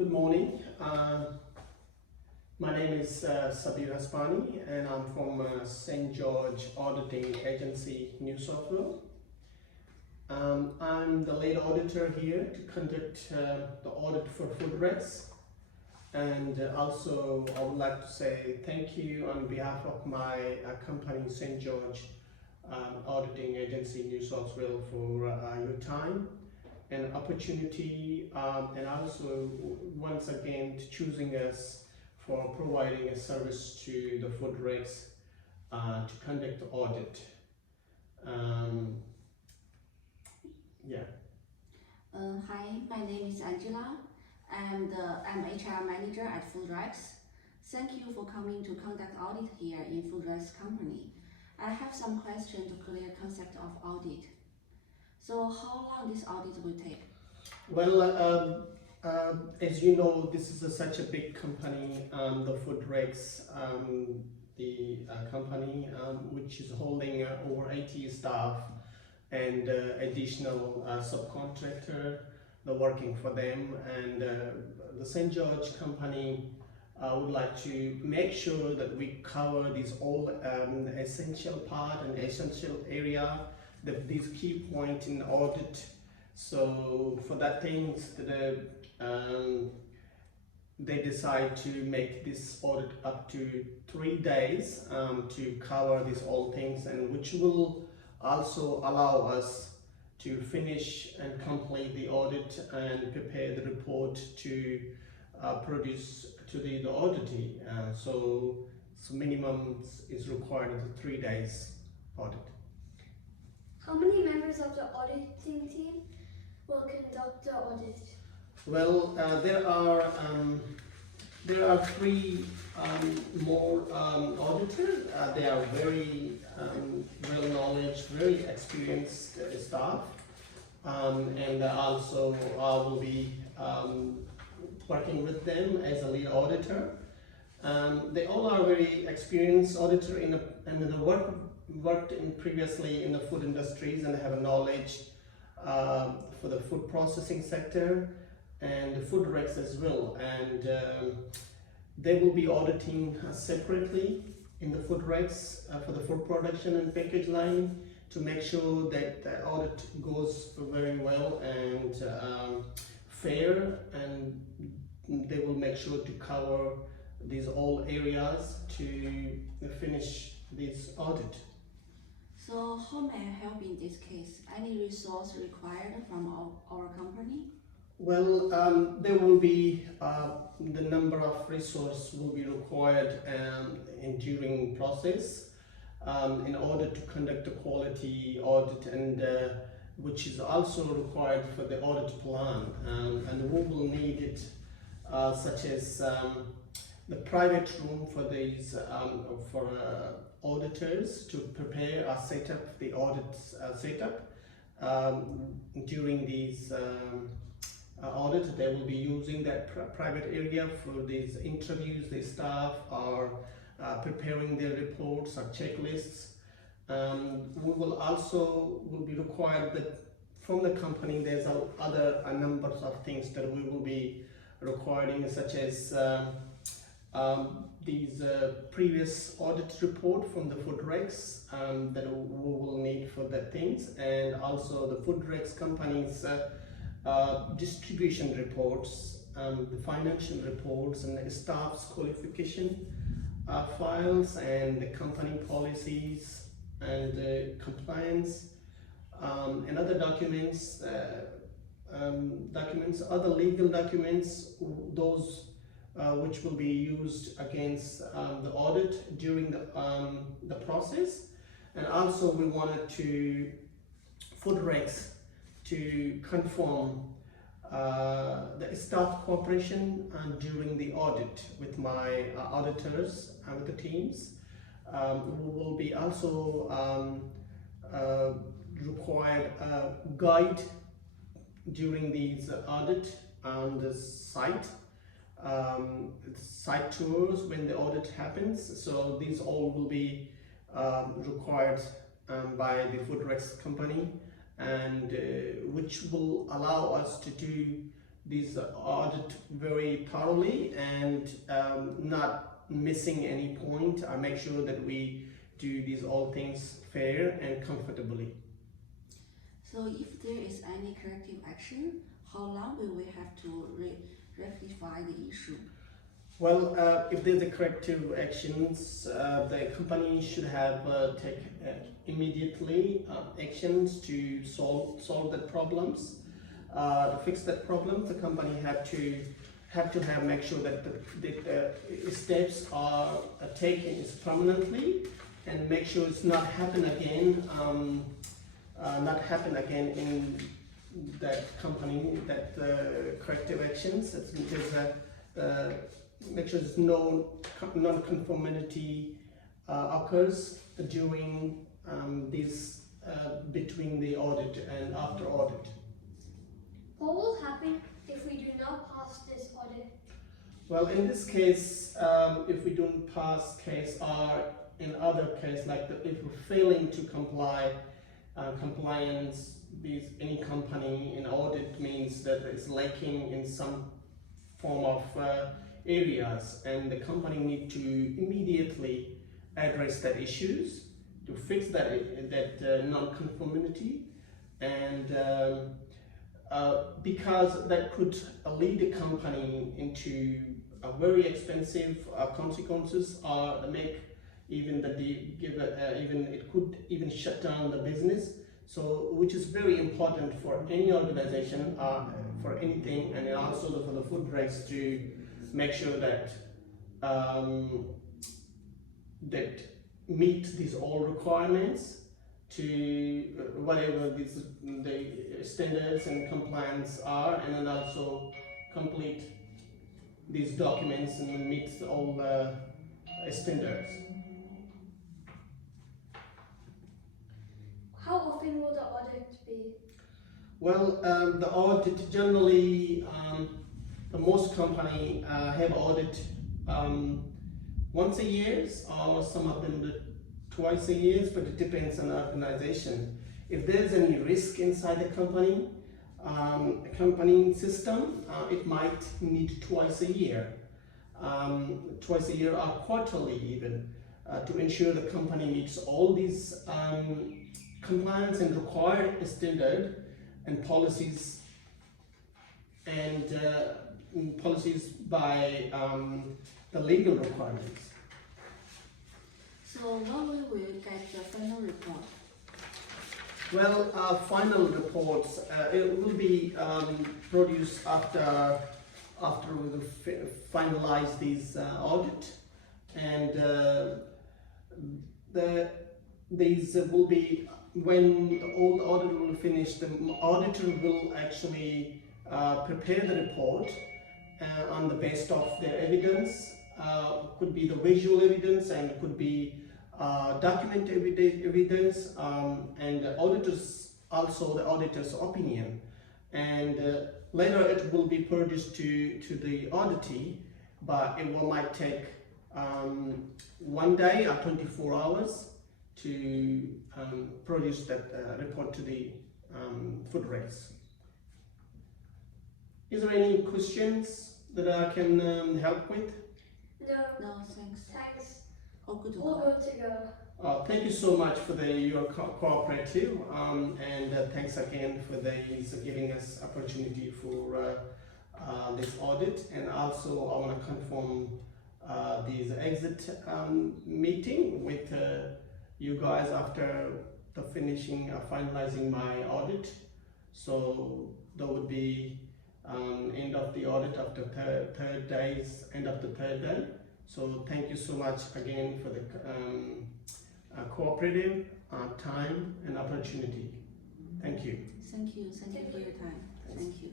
Good morning. My name is Sabir Haspani and I'm from St. George Auditing Agency, New South Wales. I'm the lead auditor here to conduct the audit for food regs. And also I would like to say thank you on behalf of my company St. George Auditing Agency, New South Wales for your time and opportunity, and also once again choosing us for providing a service to the food regs to conduct the audit. Yeah. Hi, my name is Angela. I'm HR manager at Food Regs. Thank you for coming to conduct audit here in Food Regs company. I have some questions to clear concept of audit. So how long this audit will take? Well, as you know, this is such a big company, the Food Regs, the company which is holding over 80 staff and additional subcontractor working for them, and the St. George company would like to make sure that we cover these all essential part and essential area, these key points in audit. So for that things, they decide to make this audit up to 3 days to cover these all things, and which will also allow us to finish and complete the audit and prepare the report to produce to the auditee. So minimum is required of the 3 days audit. How many members of the auditing team will conduct the audit? Well, there are three more auditors. They are very well knowledge, very experienced staff, and also will be working with them as a lead auditor. They all are very experienced auditor and they worked in previously in the food industries and have a knowledge for the food processing sector and the food regs as well, and they will be auditing separately in the food regs for the food production and package line to make sure that the audit goes very well and fair, and they will make sure to cover these all areas to finish this audit. So how may I help in this case? Any resource required from our company? Well, there will be the number of resources will be required during process in order to conduct the quality audit, and which is also required for the audit plan, and we will need it such as the private room for these for auditors to prepare or set up the audit setup during these audit. They will be using that private area for these interviews. The staff are preparing their reports or checklists. We will also be required that from the company there's other numbers of things that we will be requiring, such as these previous audit report from the food regs that we will need for the things, and also the food regs companies distribution reports, the financial reports, and the staff's qualification files, and the company policies and compliance, and other documents, other legal documents, those which will be used against the audit during the process. And also we wanted to food regs to confirm the staff cooperation during the audit with my auditors and with the teams. We will be also required a guide during these audit on the site tours when the audit happens. So these all will be required by the food regs company, and which will allow us to do this audit very thoroughly and not missing any point. I make sure that we do these all things fair and comfortably. So if there is any corrective action, how long will we have to rectify the issue? Well, if there's a corrective actions, the company should have take immediately actions to solve that problems. To fix that problem, the company have to make sure that the steps are taken permanently and make sure it's not happen again. Not happen again in that company. That corrective actions. Make sure there's no non-conformity occurs during this between the audit and after audit. What will happen if we do not pass this audit? Well, in this case, if we don't pass case, or in other case like if we're failing to comply, compliance with any company in audit means that it's lacking in some form of areas, and the company need to immediately address that issues to fix that non-conformity, and because that could lead the company into a very expensive consequences, or make even even it could even shut down the business. So, which is very important for any organization, for anything, and also for the food race to make sure that that meet these all requirements to whatever the standards and compliance are, and then also complete these documents and meet all the standards. How often will the audit be? Well, the audit generally, the most company have audit once a year, or some of them twice a year, but it depends on the organization. If there's any risk inside the company system, it might need twice a year or quarterly even, to ensure the company meets all these compliance and required standard and policies, and policies by the legal requirements. So when will we get the final report? Well, final reports, it will be produced after we finalize these audit, and these will be when all the audit will finish. The auditor will actually prepare the report on the basis of their evidence. Could be the visual evidence, and could be document evidence, and the auditors, also the auditor's opinion, and later it will be produced to the auditee, but it might take 1 day or 24 hours to produce that report to the food race. Is there any questions that I can help with? No, thanks. Thanks. Oh, good to We'll go. go to go. Thank you so much for your cooperative, and thanks again for giving us opportunity for this audit, and also I want to confirm this exit meeting with you guys after the finalizing my audit. So that would be end of the audit after end of the third day. So thank you so much again for the cooperative time and opportunity. Thank you. Thank you for your time. Thank you.